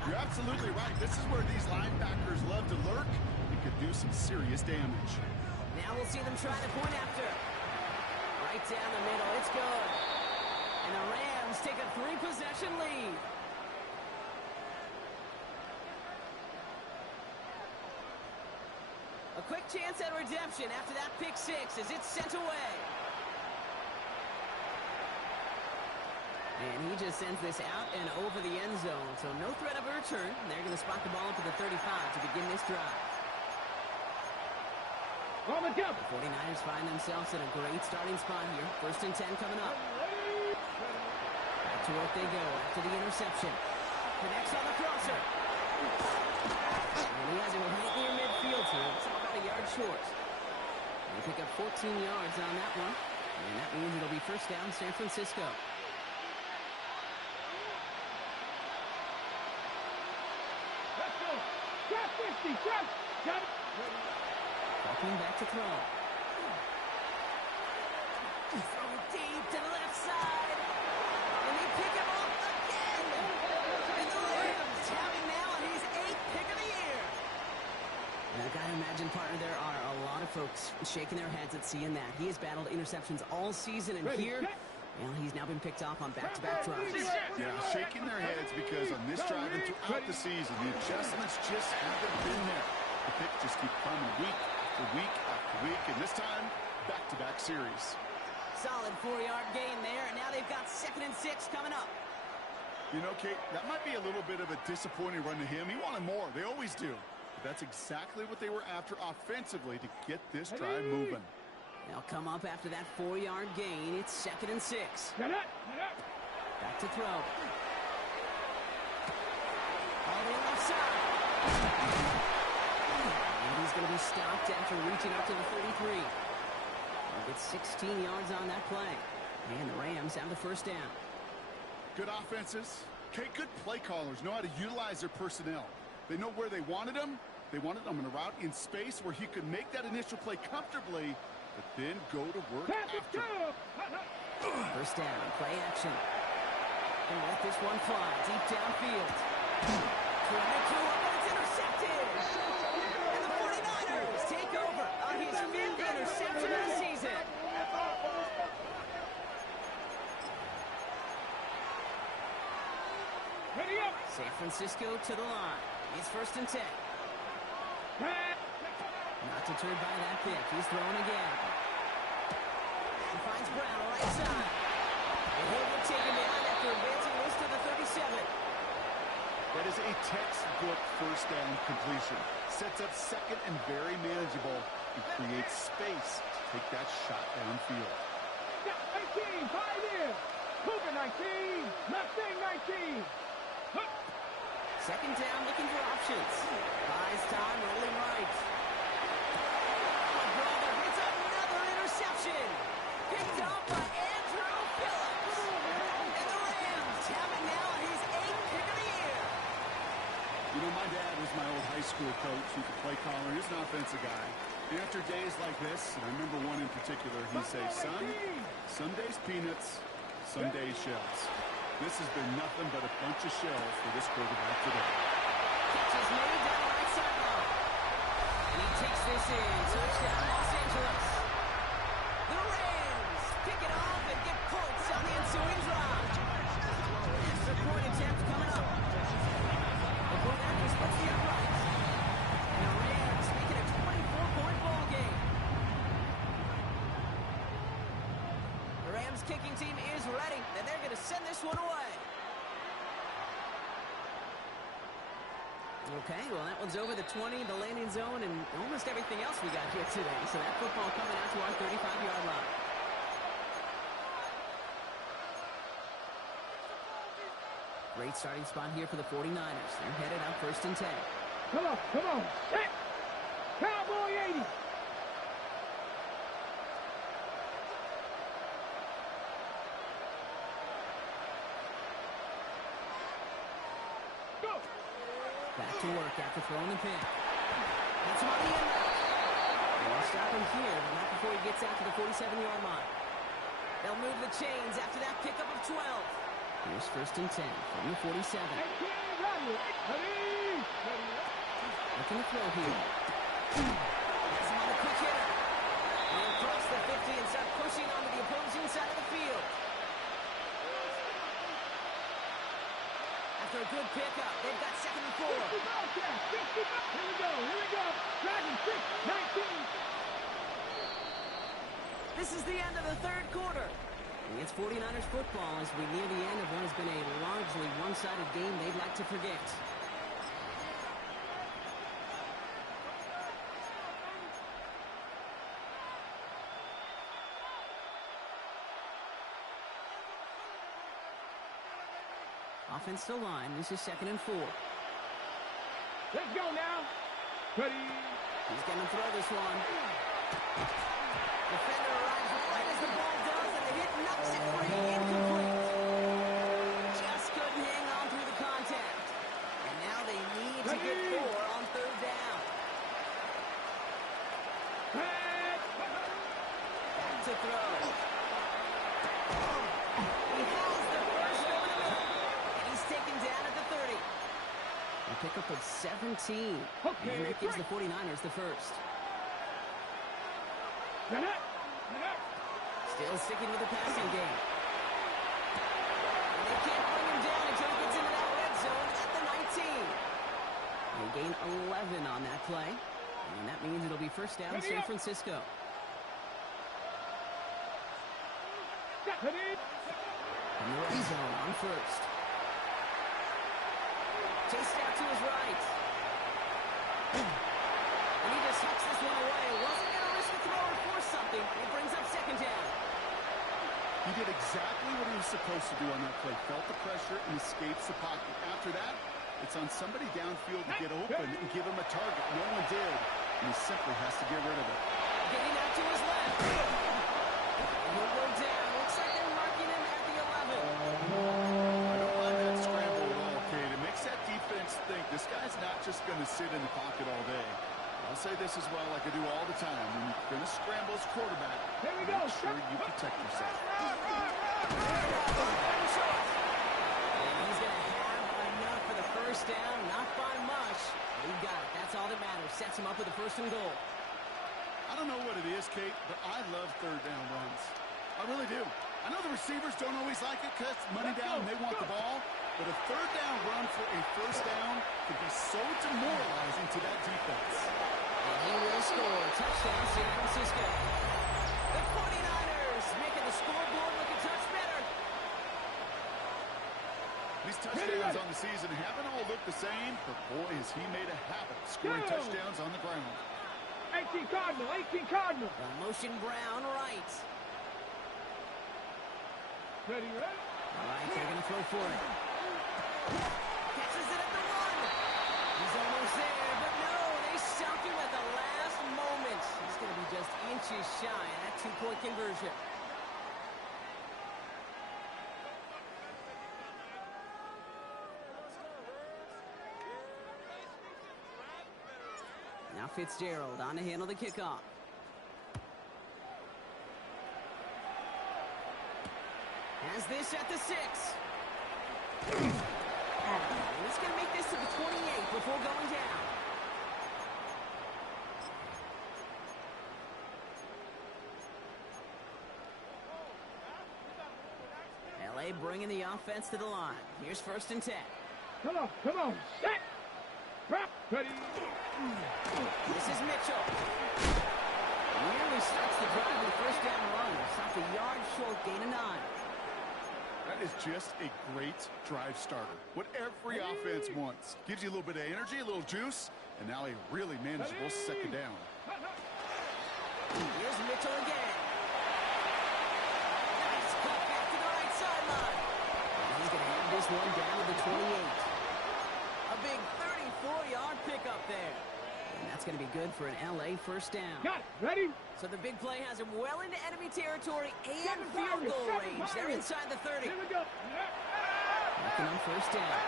You're absolutely right. This is where these linebackers love to lurk and could do some serious damage. Now we'll see them try to point after. Right down the middle. It's good. And the Rams take a 3-possession lead. A quick chance at redemption after that pick six as it's sent away. And he just sends this out and over the end zone. So no threat of a return. They're going to spot the ball up to the 35 to begin this drive. On the jump. The 49ers find themselves in a great starting spot here. 1st and 10 coming up. Back to work they go after the interception. Connects on the crosser. And he has him right near midfield here. It's about a yard short. They pick up 14 yards on that one. And that means it'll be first down San Francisco. Shot 50, shot. Walking back to throw. Throw it deep to the left side. And they pick him off again. And the Rams have him now, and he's 8th pick of the year. And I gotta imagine, partner, there are a lot of folks shaking their heads at seeing that. He has battled interceptions all season, and here, well, he's now been picked off on back-to-back drives. Yeah, shaking their heads because on this drive and throughout the season, the adjustments just haven't been there. The picks just keep coming week after week after week, and this time, back-to-back series. Solid 4-yard gain there, and now they've got 2nd and 6 coming up. You know, Kate, that might be a little bit of a disappointing run to him. He wanted more. They always do. But that's exactly what they were after offensively to get this drive moving. They'll come up after that 4-yard gain. It's 2nd and 6. Back to throw. All the way left side. And he's going to be stopped after reaching up to the 33. They'll get 16 yards on that play. And the Rams have the first down. Good offenses. Okay, good play callers know how to utilize their personnel. They know where they wanted them. They wanted them in a route in space where he could make that initial play comfortably, but then go to work after. First down, play action. And let this one fly deep downfield. 22 up, but it's intercepted. And the 49ers take over on his 5th interception of the season. Ready up. San Francisco to the line. It's 1st and 10. Not deterred by that pick. He's throwing again. And finds Brown right side. And he'll get taken down after advancing this to the 37. That is a textbook first down completion. Sets up 2nd and very manageable and creates space to take that shot downfield. 19, 5 in. Cougar 19, Mustang 19. 2nd down, looking for options. Buys time, rolling right. Brother hits another interception. Picked off by Andrew Phillips. And the Rams have it now, and he's 8th pick of the year. You know, my dad was my old high school coach. He's a play caller. He's an offensive guy. And after days like this, and I remember one in particular, he'd say, son, some days peanuts, some days shells. This has been nothing but a bunch of shells for this quarterback today. Catch is made down the right sideline. And he takes this in. Touchdown, Los Angeles. The Rams pick it off and get points on the ensuing drive. Extra point attempt coming up. The point after splits the uprights. And the Rams make it a 24-point ball game. The Rams kicking team is ready, and they're going to send this one away. Okay, well, that one's over the 20, the landing zone, and almost everything else we got here today. So that football coming out to our 35-yard line. Great starting spot here for the 49ers. They're headed out 1st and 10. Come on, set! Cowboy 80! Go! Back to work after throwing the pin. That's him on the end route. They'll stop him here, but not before he gets out to the 47-yard line. They'll move the chains after that pickup of 12. Here's 1st and 10 from the 47. Looking to throw here. Has him on the quick hitter. They'll cross the 50 and start pushing onto the opposing side of the field. After a good pickup, they've got 2nd and 4. Here we go. Dragon 6, 19. This is the end of the 3rd quarter. And it's 49ers football as we near the end of what has been a largely one-sided game they'd like to forget. Offensive line, this is 2nd and 4. Let's go now. Ready. He's going to throw this one. Defender arrives right as the ball does, and the hit knocks it free. Incomplete. Just couldn't hang on through the contact. And now they need to get 4 on 3rd down. Back to throw. He has the first over the middle, and he's taken down at the 30. A pickup of 17. Okay, and that gives the 49ers the first. Still sticking with the passing game. And they can't bring him down until he gets into that red zone at the 19. They gain 11 on that play. And that means it'll be 1st down San Francisco. In the red zone on 1st. Chased out to his right. And he just hucks this one away. Wasn't going to risk the throw or force something. It brings up 2nd down. He did exactly what he was supposed to do on that play. Felt the pressure and escapes the pocket. After that, it's on somebody downfield to get open and give him a target. No one did, and he simply has to get rid of it. Getting out to his left. He'll go down. Looks like they're marking him at the 11. I don't mind that scramble at all, Kate. It makes that defense think this guy's not just going to sit in the pocket all day. I'll say this as well, like I do all the time. When you're going to scramble as quarterback, make sure you protect yourself. And he's going to have enough for the 1st down. Not by much. He got it. That's all that matters. Sets him up with a 1st and goal. I don't know what it is, Kate, but I love 3rd down runs. I really do. I know the receivers don't always like it because money down, they want the ball. But a 3rd down run for a 1st down could be so demoralizing to that defense. And he will score. Touchdown, San Francisco. The 49ers making the scoreboard look a touch better. These touchdowns on the season haven't all looked the same, but boy, has he made a habit of scoring touchdowns on the ground. 18 Cardinal. The motion Brown right. Ready? All right, they're going to throw for it. Catches it at the 1. He's almost there, but no, they sunk him at the last moment. He's going to be just inches shy of that 2-point conversion. Now Fitzgerald on to handle the kickoff. Has this at the 6. And he's going to make this to the 28 before going down. LA bringing the offense to the line. Here's 1st and 10. Come on. Set. Drop. Ready. This is Mitchell. Nearly starts the drive with 1st down run. Stopped a yard short, gain of 9. is just a great drive starter. What every offense wants. Gives you a little bit of energy, a little juice, and now a really manageable second down. Here's Mitchell again. Nice cut back to the right sideline. He's going to hand this one down to the 28. A big 34-yard pickup there. And that's going to be good for an LA first down. Got it. Ready? So the big play has him well into enemy territory and field goal range. They're inside the 30. Here we go. Looking on first down.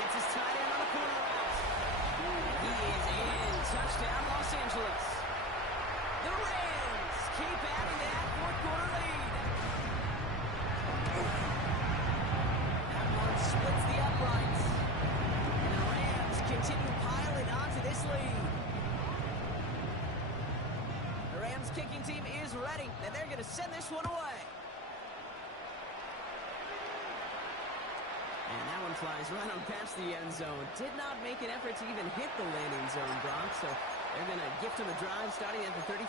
Hits his tight end on the corner route. He is in. Touchdown, Los Angeles. The Rams keep adding to that fourth-quarter lead. That one splits the uprights. And the Rams continue piling onto this lead. The Rams kicking team is ready, and they're going to send this one away. And that one flies right on past the end zone. Did not make an effort to even hit the landing zone, Brock. So they're going to gift him a drive starting at the 35.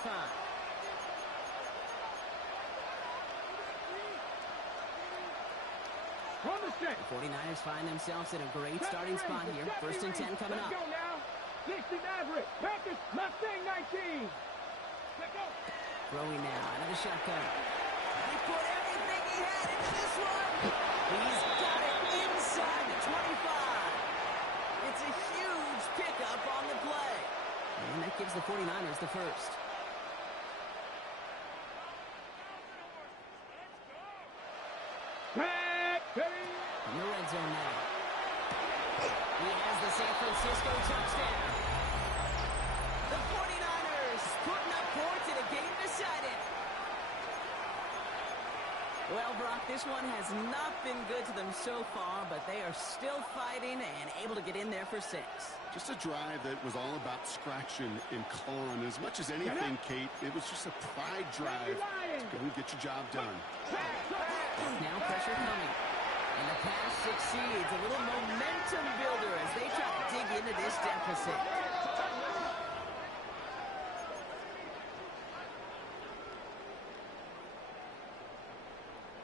Run the set. The 49ers find themselves in a great starting spot here. First and 10 coming up. Let's go now. 60 Maverick. Panthers, Mustang 19. Let's go. Throwing now out of the shotgun. He put everything he had into this one. He's got it inside the 25. It's a huge pickup on the play. And that gives the 49ers the first. In the red zone now. He has the San Francisco touchdown. The 49ers putting up points in a game decided. Well, Brock, this one has not been good to them so far, but they are still fighting and able to get in there for 6. Just a drive that was all about scratching and clawing. As much as anything, Kate, it was just a pride drive to go and get your job done. Now pressure coming. And the pass succeeds. A little momentum builder as they try to dig into this deficit.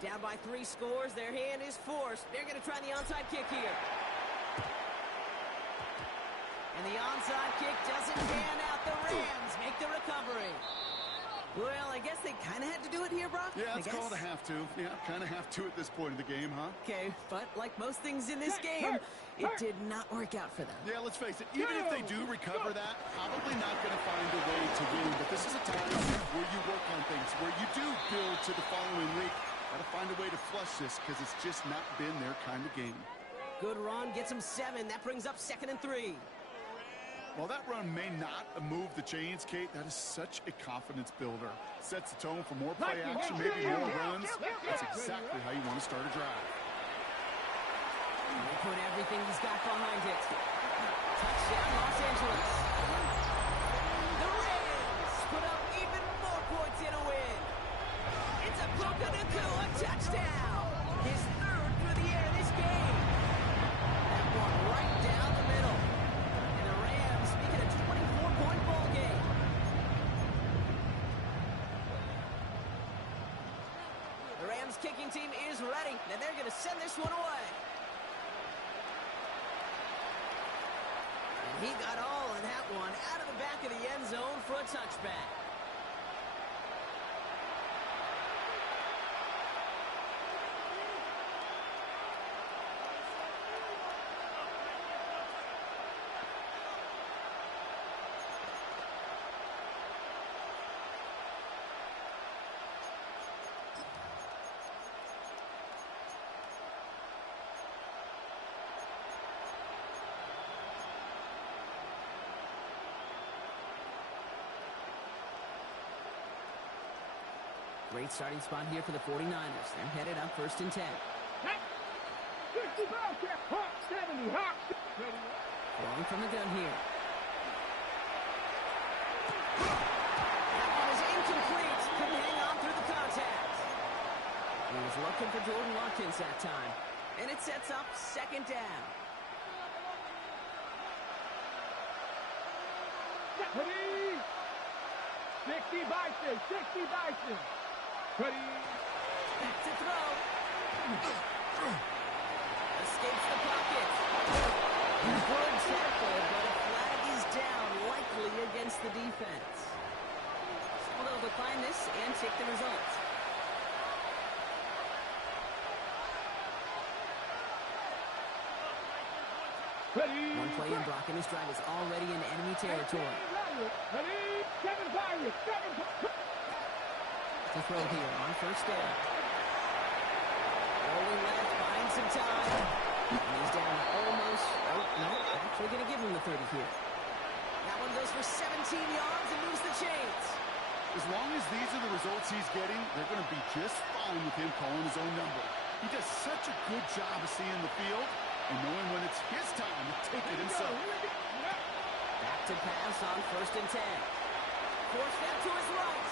Down by 3 scores. Their hand is forced. They're going to try the onside kick here. And the onside kick doesn't pan out. The Rams make the recovery. Well, I guess they kind of had to do it here, Brock. Yeah, it's called a have to. Yeah, kind of have to at this point in the game, huh? Okay, but like most things in this game, it did not work out for them. Yeah, let's face it. Even if they do recover that, probably not going to find a way to win. But this is a time where you work on things, where you do build to the following week. Got to find a way to flush this because it's just not been their kind of game. Good run, gets them 7. That brings up 2nd and 3. While that run may not move the chains, Kate, that is such a confidence builder. Sets the tone for more play action, maybe more runs. That's exactly how you want to start a drive. They put everything he's got behind it. Touchdown, Los Angeles. The Rams put up even more points in a win. It's a Puka-Nacua touchdown. His 3rd through the air this game. That one right down the middle. And the Rams make it a 24-point ball game. The Rams kicking team is ready, and they're going to send this one away. And he got all of that one out of the back of the end zone for a touchback. Great starting spot here for the 49ers. They're headed up 1st and 10. 60 Bobcat, Hawk 70, Hawk 70. Throwing from the gun here. That one is incomplete. Couldn't hang on through the contact. He was looking for Jordan Watkins that time. And it sets up 2nd down. Ready? 60 Bison, 60 Bison. Ready? Back to throw. Escapes the pocket. Good tackle, but a flag is down, likely against the defense. So they'll decline this and take the result. Ready. One play in Brock and his drive is already in enemy territory. Ready. 7 Pirates. 7 To throw here on first down. Rolling left, buying some time. And he's down almost, no, actually going to give him the 30 here. That one goes for 17 yards and moves the chains. As long as these are the results he's getting, they're going to be just fine with him calling his own number. He does such a good job of seeing the field and knowing when it's his time to take it himself. Back to pass on first and 10. Forced out to his right.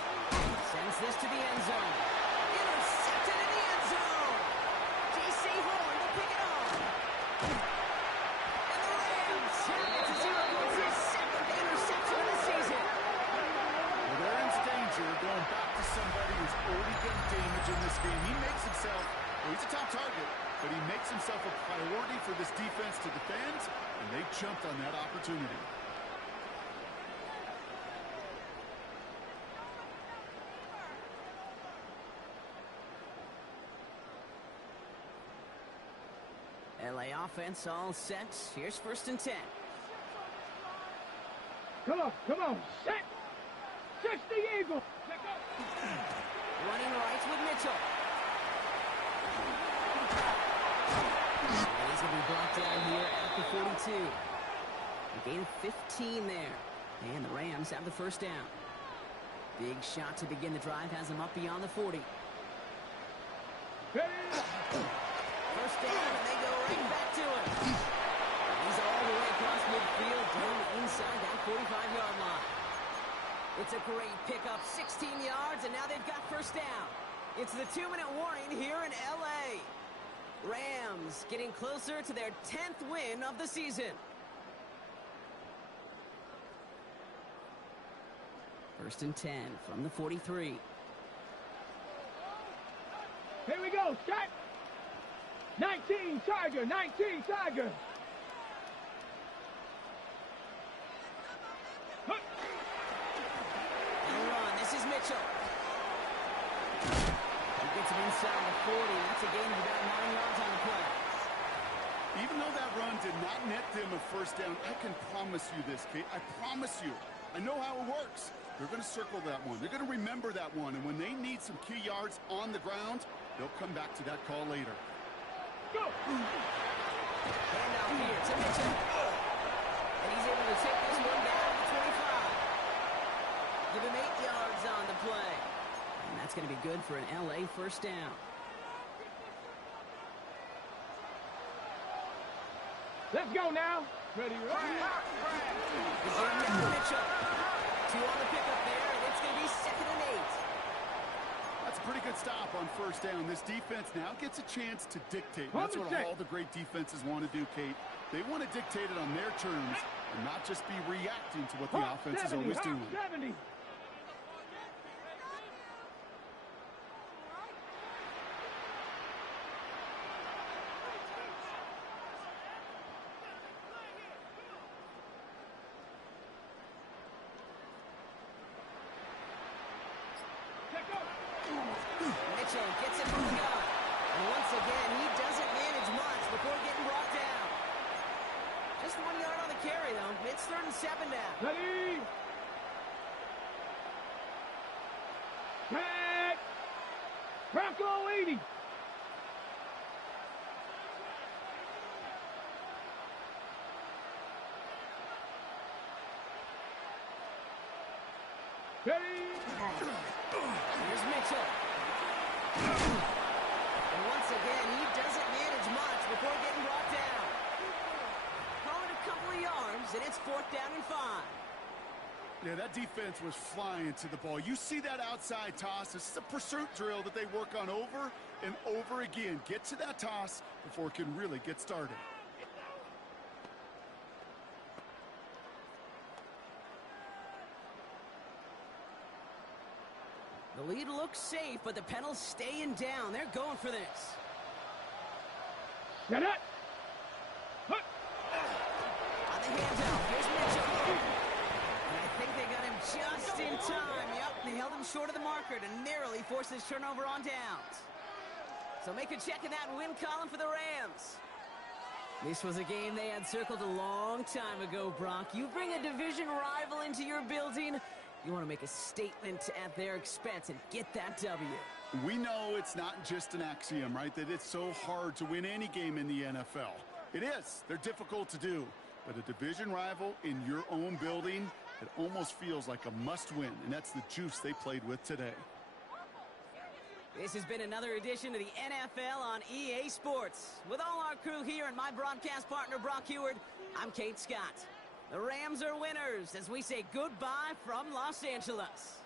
Sends this to the end zone. Intercepted in the end zone. J.C. Horn to pick it off. And the Rams turn it to 0 points. His second interception of the season. Well, they're in danger going back to somebody who's already done damage in this game. He makes himself, well, he's a top target, but he makes himself a priority for this defense to defend, and they jumped on that opportunity. LA offense all set. Here's first and 10. Come on. Set. 60 Eagles. Running right with Mitchell. And he's going to be brought down here at the 42. A gain of 15 there. And the Rams have the first down. Big shot to begin the drive has them up beyond the 40. First down, and they go right back to him. He's all the way across midfield, down inside that 45-yard line. It's a great pickup, 16 yards, and now they've got first down. It's the 2-minute warning here in L.A. Rams getting closer to their 10th win of the season. First and 10 from the 43. Here we go. Set. 19 Tiger. 19 Tiger. This is Mitchell. He gets him inside the 40. That's a gain of about 9 yards on the play. Even though that run did not net them a first down, I can promise you this, Kate. I promise you. I know how it works. They're going to circle that one. They're going to remember that one. And when they need some key yards on the ground, they'll come back to that call later. Go! Handout here to Mitchell. And he's able to take this one down to 25. Give him 8 yards on the play. And that's going to be good for an L.A. first down. Let's go now. Ready, right? Mitchell. 2 on the pickup there, and it's going to be 2nd and 8. That's a pretty good stop on first down. This defense now gets a chance to dictate. That's what all the great defenses want to do, Kate. They want to dictate it on their terms and not just be reacting to what the offense is always doing. 70. Mitchell gets it moved up. And once again, he doesn't manage much before getting brought down. Just 1 yard on the carry, though. It's 3rd and 7 now. Ready? Tag! Bronco 80. Ready? Here's Mitchell. And once again, he doesn't manage much before getting brought down. Call it a couple of yards, and it's 4th down and 5. Yeah, that defense was flying to the ball. You see that outside toss. This is a pursuit drill that they work on over and over again. Get to that toss before it can really get started. The lead looks safe, but the Pedals staying down. They're going for this. Get it. Huh. On the handout, here's Mitchell. And I think they got him just in time. Yep, they held him short of the marker to narrowly force his turnover on downs. So make a check in that win column for the Rams. This was a game they had circled a long time ago, Brock. You bring a division rival into your building, you want to make a statement at their expense and get that W. We know it's not just an axiom, right, that it's so hard to win any game in the NFL. It is. They're difficult to do. But a division rival in your own building, it almost feels like a must-win, and that's the juice they played with today. This has been another edition of the NFL on EA Sports. With all our crew here and my broadcast partner, Brock Heward, I'm Kate Scott. The Rams are winners as we say goodbye from Los Angeles.